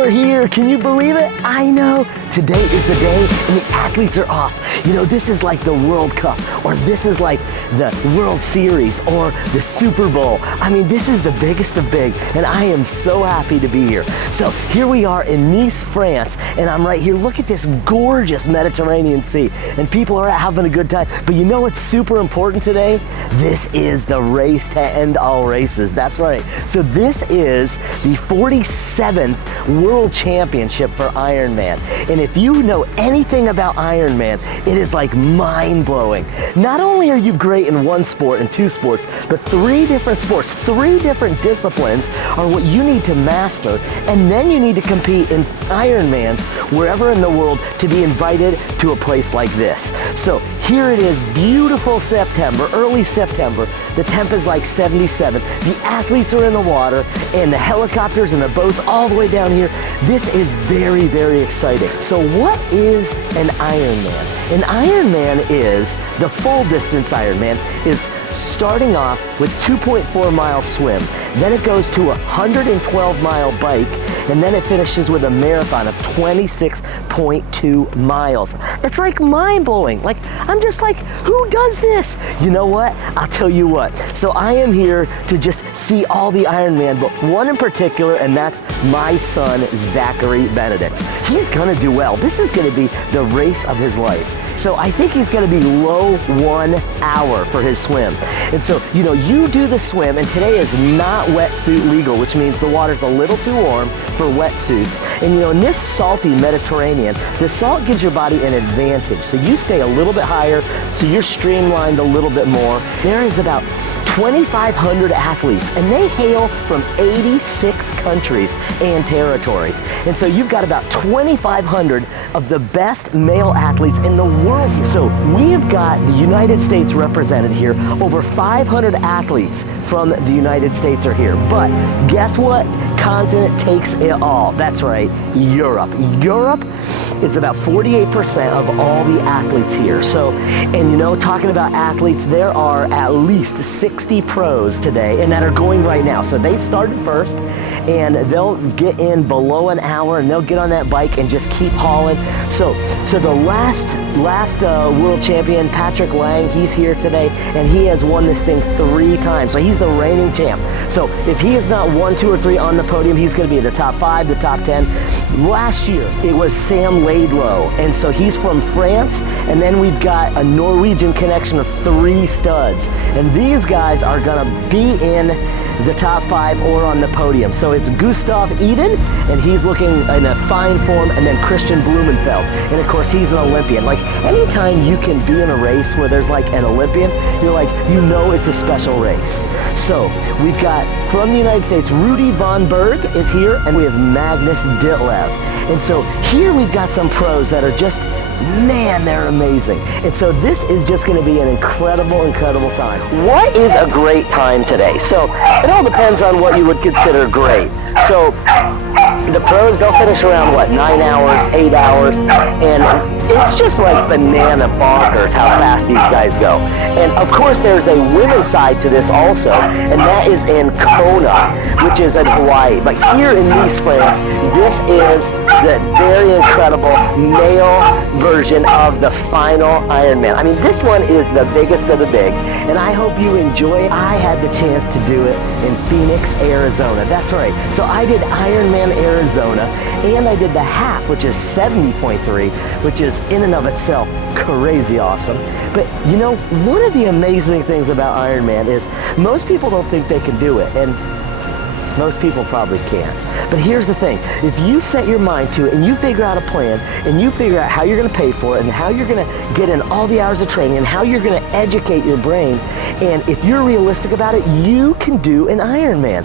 We're here, can you believe it? I know, today is the day and the athletes are off. You know, this is like the World Cup, or this is like the World Series, or the Super Bowl. I mean, this is the biggest of big, and I am so happy to be here. So here we are in Nice, France, and I'm right here. Look at this gorgeous Mediterranean Sea, and people are having a good time. But you know what's super important today? This is the race to end all races. That's right. So this is the 47th World Championship for Ironman. And if you know anything about Ironman, it is like mind-blowing. Not only are you great in one sport and two sports, but three different sports, three different disciplines are what you need to master. And then you need to compete in Ironmans wherever in the world to be invited to a place like this. So here it is, beautiful September, early September. The temp is like 77. The athletes are in the water and the helicopters and the boats all the way down here. This is very, very exciting. So what is an Ironman? An Ironman is, the full distance Ironman is starting off with 2.4 mile swim. Then it goes to a 112 mile bike, and then it finishes with a marathon of 26.2 miles. It's like mind-blowing. Like, I'm just like, who does this? You know what? I'll tell you what. So I am here to just see all the Ironman, but one in particular, and that's my son, Zachary Benedict. He's gonna do well. This is gonna be the race of his life. So I think he's gonna be low 1 hour for his swim. And so, you know, you do the swim, and today is not wetsuit legal, which means the water's a little too warm for wetsuits. And you know, in this salty Mediterranean, the salt gives your body an advantage. So you stay a little bit higher, so you're streamlined a little bit more. There is about 2,500 athletes, and they hail from 86 countries and territories. And so you've got about 2,500 of the best male athletes in the world. So we have got the United States represented here. Over 500 athletes from the United States are here. But guess what continent takes it all? That's right, Europe. Europe is about 48% of all the athletes here. So, and you know, talking about athletes, there are at least 60 pros today, and that are going right now. So they started first, and they'll get in below an hour, and they'll get on that bike and just keep hauling. So the last world champion, Patrick Lang, he's here today, and he has won this thing 3 times. So he's the reigning champ. So if he is not 1, 2, or 3 on the podium, he's going to be in the top 5, the top 10. Last year, it was Sam Laidlow, and so he's from France, and then we've got a Norwegian connection of 3 studs. And these guys are going to be in the top 5 or on the podium. So it's Gustav Iden, and he's looking in a fine form, and then Christian Blumenfeld. And of course, he's an Olympian. Like, anytime you can be in a race where there's like an Olympian, you're like, you know it's a special race. So we've got, from the United States, Rudy Von Berg is here, and we have Magnus Ditlev. And so here we've got some pros that are just, man, they're amazing. And so this is just gonna be an incredible, incredible time. What is a great time today? So it all depends on what you would consider great. So the pros, they'll finish around, what, 9 hours, 8 hours, and it's just like banana bonkers how fast these guys go. And of course, there's a women's side to this also, and that is in Kona, which is in Hawaii. But here in Nice, France, this is the very incredible male version of the final Ironman. I mean, this one is the biggest of the big, and I hope you enjoy it. I had the chance to do it in Phoenix, Arizona. That's right. So I did Ironman Arizona, and I did the half, which is 70.3, which is in and of itself crazy awesome. But you know, one of the amazing things about Ironman is most people don't think they can do it, and most people probably can't. But here's the thing, if you set your mind to it and you figure out a plan and you figure out how you're gonna pay for it and how you're gonna get in all the hours of training and how you're gonna educate your brain, and if you're realistic about it, you can do an Ironman.